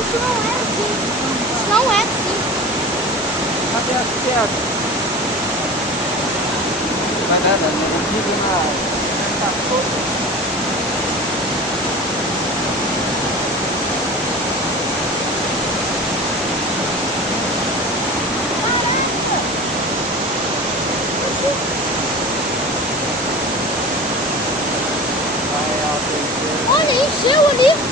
Isso não é assim. Isso não é assim. Cadê as pedras? Vai nada, né? Eu digo na sopa. Olha, encheu ali.